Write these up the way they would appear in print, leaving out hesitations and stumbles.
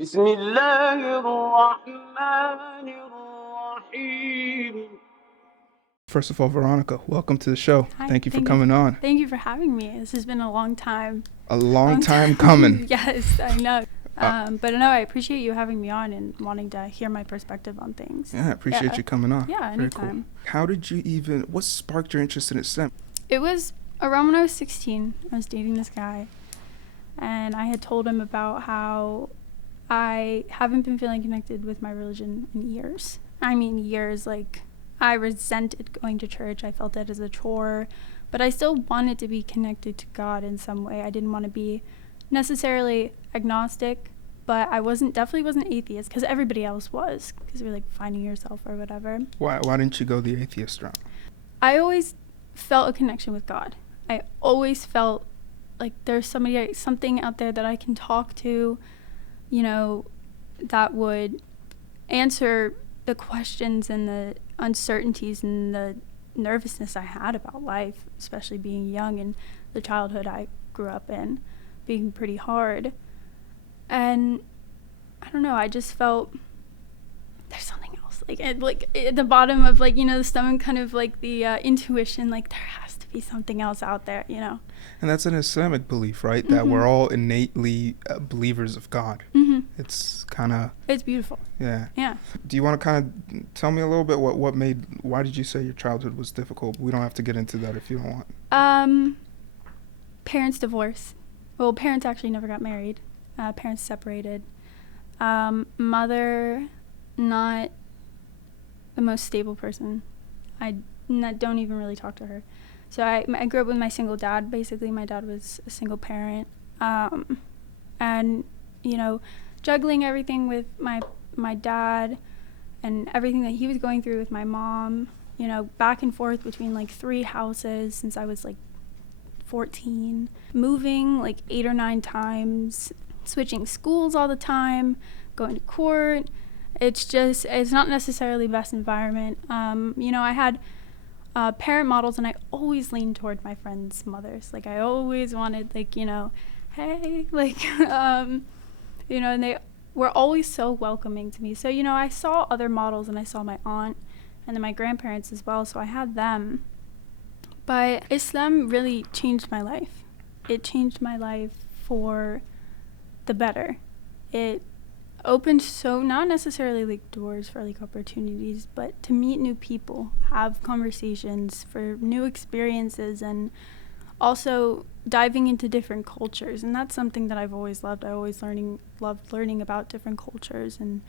بسم الله الرحمن الرحيم. First of all, Veronica, welcome to the show. Hi, Thank you for coming on. Thank you for having me. This has been a long time. A long time coming. Yes, I know. But no, I appreciate you having me on and wanting to hear my perspective on things. Yeah, I appreciate you coming on. Yeah, Very anytime. Cool. How did you what sparked your interest in Islam? It was around when I was 16. I was dating this guy, and I had told him about how I haven't been feeling connected with my religion in years. I mean, years, like, I resented going to church. I felt it as a chore, but I still wanted to be connected to God in some way. I didn't want to be necessarily agnostic, but I definitely wasn't atheist, because everybody else was, because you're like finding yourself or whatever. Why didn't you go the atheist route? I always felt a connection with God. I always felt like there's something out there that I can talk to, you know, that would answer the questions and the uncertainties and the nervousness I had about life, especially being young and the childhood I grew up in being pretty hard. And I don't know, I just felt there's something else, like at the bottom of, like, you know, the stomach, kind of like the intuition, like there has to be something else out there, you know. And that's an Islamic belief, right? Mm-hmm. That we're all innately believers of God. Mm-hmm. It's kind of... It's beautiful. Yeah. Yeah. Do you want to kind of tell me a little bit why did you say your childhood was difficult? We don't have to get into that if you don't want. Parents divorced. Well, parents actually never got married. Parents separated. Mother, not the most stable person. I don't even really talk to her. So I grew up with my single dad. Basically, my dad was a single parent. And, you know, juggling everything with my dad and everything that he was going through with my mom, you know, back and forth between like 3 houses since I was like 14, moving like 8 or 9 times, switching schools all the time, going to court. It's not necessarily the best environment. You know, I had parent models, and I always leaned toward my friends' mothers. Like, I always wanted, like, you know, hey, like, you know, and they were always so welcoming to me. So, you know, I saw other models, and I saw my aunt and then my grandparents as well, so I had them. But Islam really changed my life. It changed my life for the better. It opened not necessarily like doors for like opportunities, but to meet new people, have conversations, for new experiences, and also diving into different cultures. And that's something that I've always loved. I always loved learning about different cultures and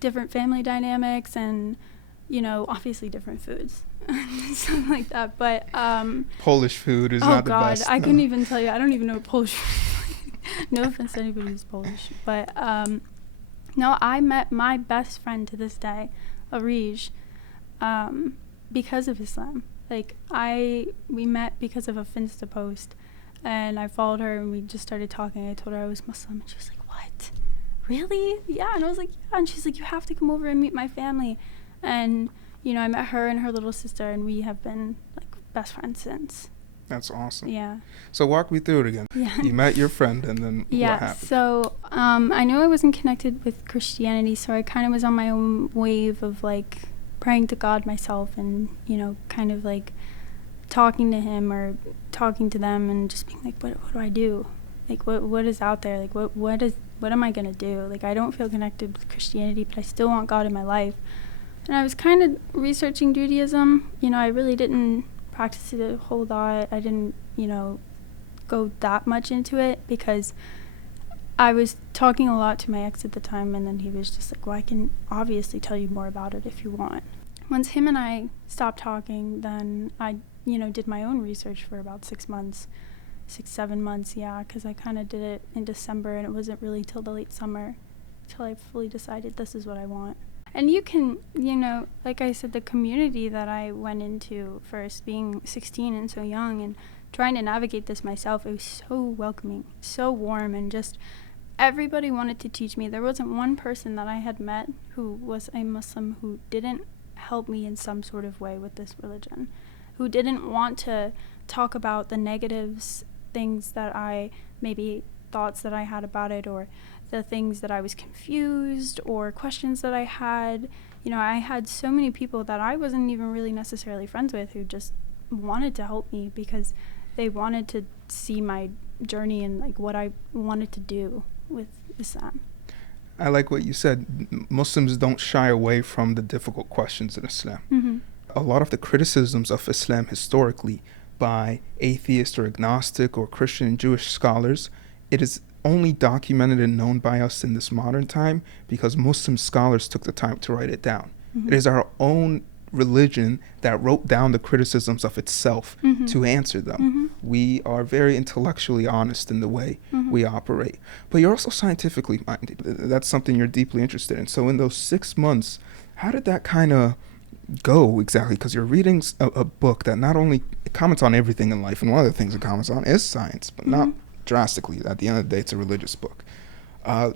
different family dynamics, and, you know, obviously different foods. Something like that. But Polish food is not the best. Oh God, I couldn't even tell you. I don't even know what Polish food is. No offense to anybody who's Polish, but no, I met my best friend to this day, Arij, because of Islam. Like, we met because of a Finsta post, and I followed her, and we just started talking. I told her I was Muslim, and she was like, "What? Really?" Yeah, and I was like, "Yeah," and she's like, "You have to come over and meet my family." And, you know, I met her and her little sister, and we have been like best friends since. That's awesome. Yeah. So walk me through it again. Yeah. You met your friend, and then what happened? So I knew I wasn't connected with Christianity, so I kind of was on my own wave of like praying to God myself, and, you know, kind of like talking to him or talking to them, and just being like, what do I do? Like, what is out there? Like, what am I gonna do? Like, I don't feel connected with Christianity, but I still want God in my life. And I was kind of researching Judaism. You know, I really didn't practice it a whole lot. I didn't, you know, go that much into it, because I was talking a lot to my ex at the time, and then he was just like, well, I can obviously tell you more about it if you want. Once him and I stopped talking, then I, you know, did my own research for about 6 months, 7 months, yeah, because I kind of did it in December, and it wasn't really till the late summer till I fully decided this is what I want. And you can, you know, like I said, the community that I went into first, being 16 and so young and trying to navigate this myself, it was so welcoming, so warm, and just everybody wanted to teach me. There wasn't one person that I had met who was a Muslim who didn't help me in some sort of way with this religion, who didn't want to talk about the negatives, things that I maybe thoughts that I had about it, or the things that I was confused or questions that I had. You know, I had so many people that I wasn't even really necessarily friends with who just wanted to help me because they wanted to see my journey and like what I wanted to do with Islam. I like what you said. Muslims don't shy away from the difficult questions in Islam. Mm-hmm. A lot of the criticisms of Islam historically by atheist or agnostic or Christian and Jewish scholars, it is only documented and known by us in this modern time because Muslim scholars took the time to write it down. Mm-hmm. It is our own religion that wrote down the criticisms of itself mm-hmm. to answer them. Mm-hmm. We are very intellectually honest in the way mm-hmm. we operate. But you're also scientifically minded. That's something you're deeply interested in. So in those 6 months, how did that kind of go exactly? Because you're reading a book that not only comments on everything in life, and one of the things it comments on is science, but mm-hmm. not drastically. At the end of the day, it's a religious book.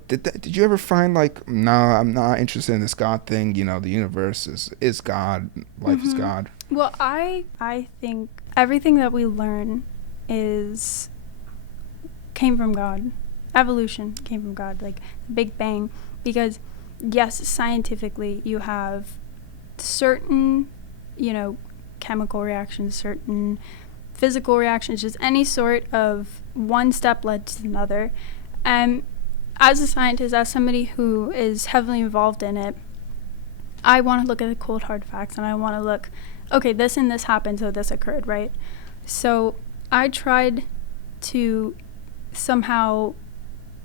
Did you ever find like, no, I'm not interested in this God thing, you know, the universe is God, life mm-hmm. is God? Well, I think everything that we learn came from God. Evolution came from God, like Big Bang, because yes, scientifically you have certain, you know, chemical reactions, certain physical reactions, just any sort of one step led to another. And as a scientist, as somebody who is heavily involved in it, I want to look at the cold hard facts, and I want to look, okay, this and this happened, so this occurred, right? So I tried to somehow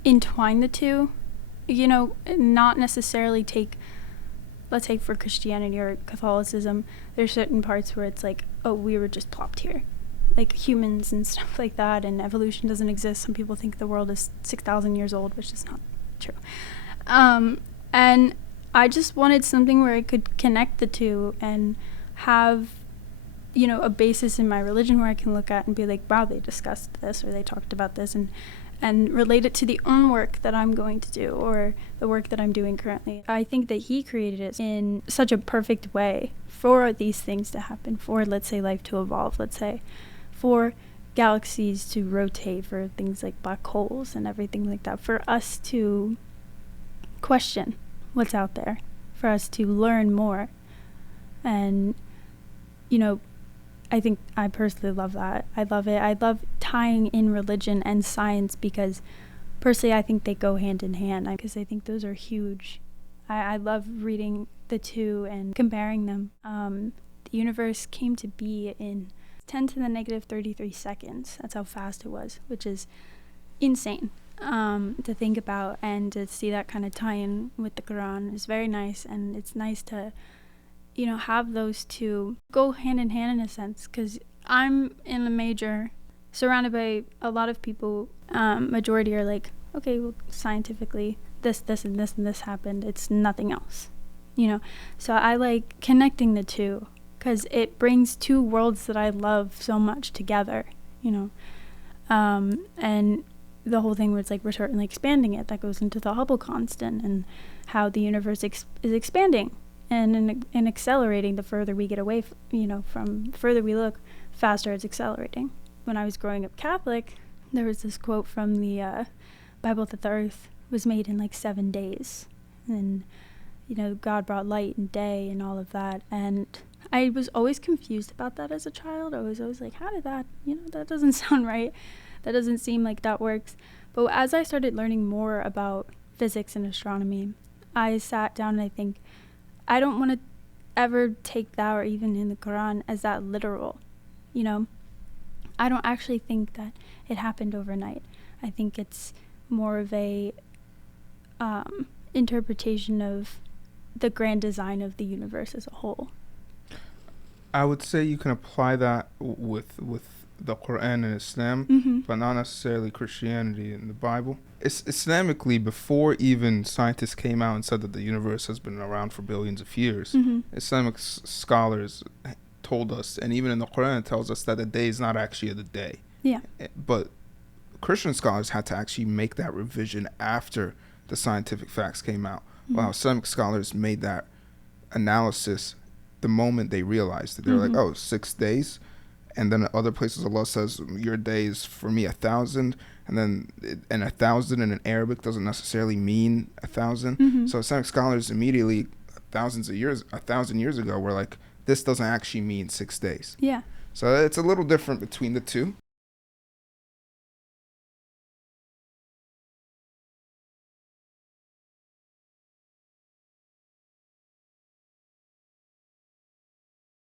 entwine the two, you know, not necessarily take, let's say for Christianity or Catholicism, there's certain parts where it's like, oh, we were just plopped here, like humans and stuff like that, and evolution doesn't exist. Some people think the world is 6,000 years old, which is not true. And I just wanted something where I could connect the two and have, you know, a basis in my religion where I can look at and be like, wow, they discussed this or they talked about this, and relate it to the own work that I'm going to do or the work that I'm doing currently. I think that he created it in such a perfect way for these things to happen, for, let's say, life to evolve, let's say, for galaxies to rotate, for things like black holes and everything like that, for us to question what's out there, for us to learn more. And, you know, I think I personally love that. I love it. I love tying in religion and science because personally I think they go hand in hand because I think those are huge. I love reading the two and comparing them. The universe came to be in 10 to the negative 33 seconds. That's how fast it was, which is insane to think about, and to see that kind of tie-in with the Quran is very nice. And it's nice to, you know, have those two go hand in hand in a sense, because I'm in a major surrounded by a lot of people. Majority are like, okay, well, scientifically this and this happened, it's nothing else, you know. So I like connecting the two because it brings two worlds that I love so much together, you know. And the whole thing was like we're certainly expanding it. That goes into the Hubble constant and how the universe is expanding and accelerating the further we get away from further we look, faster it's accelerating. When I was growing up Catholic, there was this quote from the Bible that the earth was made in like 7 days, and you know, God brought light and day and all of that. And I was always confused about that as a child. I was always like, how did that, you know, that doesn't sound right. That doesn't seem like that works. But as I started learning more about physics and astronomy, I sat down and I think, I don't want to ever take that, or even in the Quran, as that literal, you know. I don't actually think that it happened overnight. I think it's more of a interpretation of the grand design of the universe as a whole. I would say you can apply that with the Quran and Islam, Mm-hmm. but not necessarily Christianity and the Bible. Islamically, before even scientists came out and said that the universe has been around for billions of years, Mm-hmm. Islamic scholars told us, and even in the Quran it tells us that the day is not actually the day. Yeah. But Christian scholars had to actually make that revision after the scientific facts came out. Mm-hmm. While Islamic scholars made that analysis the moment they realized it. They were Mm-hmm. like, oh, 6 days. And then other places Allah says, your days for me 1,000. And then, and 1,000 in Arabic doesn't necessarily mean 1,000. Mm-hmm. So Islamic scholars immediately, 1,000 years ago, were like, this doesn't actually mean 6 days. Yeah. So it's a little different between the two.